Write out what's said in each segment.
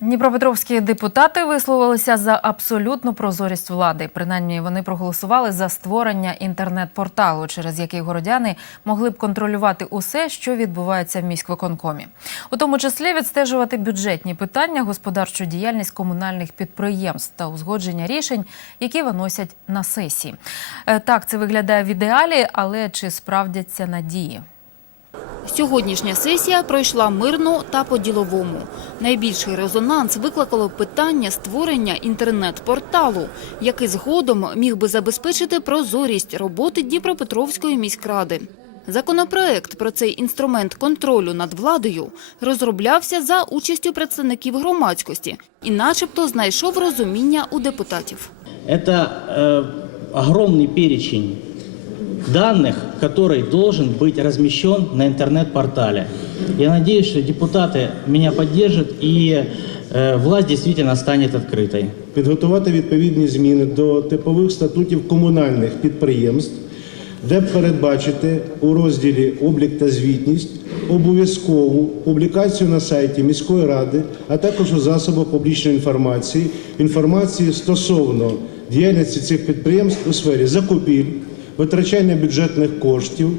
Дніпропетровські депутати висловилися за абсолютну прозорість влади. Принаймні, вони проголосували за створення інтернет-порталу, через який городяни могли б контролювати усе, що відбувається в міськвиконкомі, у тому числі відстежувати бюджетні питання, господарчу діяльність комунальних підприємств та узгодження рішень, які виносять на сесії. Е, Так, це виглядає в ідеалі, але чи справдяться надії? Сьогоднішня сесія пройшла мирно та по-діловому. Найбільший резонанс викликало питання створення інтернет-порталу, який згодом міг би забезпечити прозорість роботи Дніпропетровської міськради. Законопроект про цей інструмент контролю над владою розроблявся за участю представників громадськості і начебто знайшов розуміння у депутатів. Это э, огромный перечень данных, который должен быть размещен на интернет-портале. Я надеюсь, что депутаты меня поддержат и э, власть действительно станет открытой. підготувати відповідні зміни до типових статутів комунальних підприємств, де передбачити у розділі облік та звітність обов'язкову публікацію на сайті міської ради, а також у засобах публічної інформації, інформації стосовно діяльності цих підприємств у сфері закупівель, витрачання бюджетних коштів,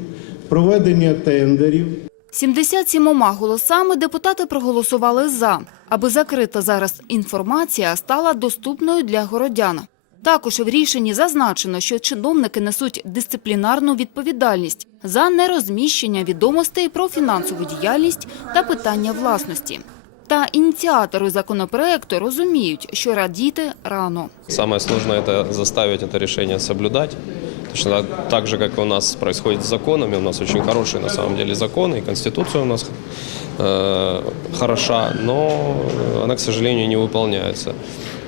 проведення тендерів, 77 голосами депутати проголосували за, аби закрита зараз інформація стала доступною для городян. Також в рішенні зазначено, що чиновники несуть дисциплінарну відповідальність за нерозміщення відомостей про фінансову діяльність та питання власності. Та ініціатори законопроекту розуміють, що радіти рано. Самое сложное это заставить это решение соблюдать. Точно так же, как у нас происходит с законами, у нас очень хорошие на самом деле законы, и Конституция у нас э, хороша, но она, к сожалению, не выполняется.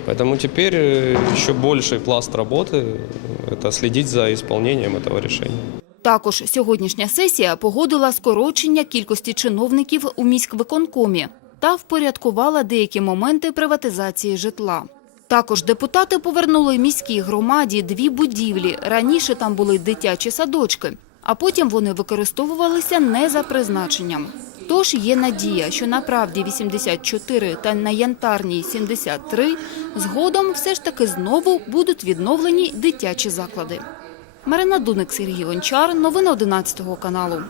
Поэтому теперь э, еще больший пласт работы – это следить за исполнением этого решения. Також сьогоднішня сесія погодила скорочення кількості чиновників у міськвиконкомі та впорядкувала деякі моменти приватизації житла. Також депутати повернули міській громаді дві будівлі. Раніше там були дитячі садочки, а потім вони використовувалися не за призначенням. Тож є надія, що на правді 84 та на янтарній 73 згодом все ж таки знову будуть відновлені дитячі заклади. Марина Дуник, Сергій Гончар. Новини 11 каналу.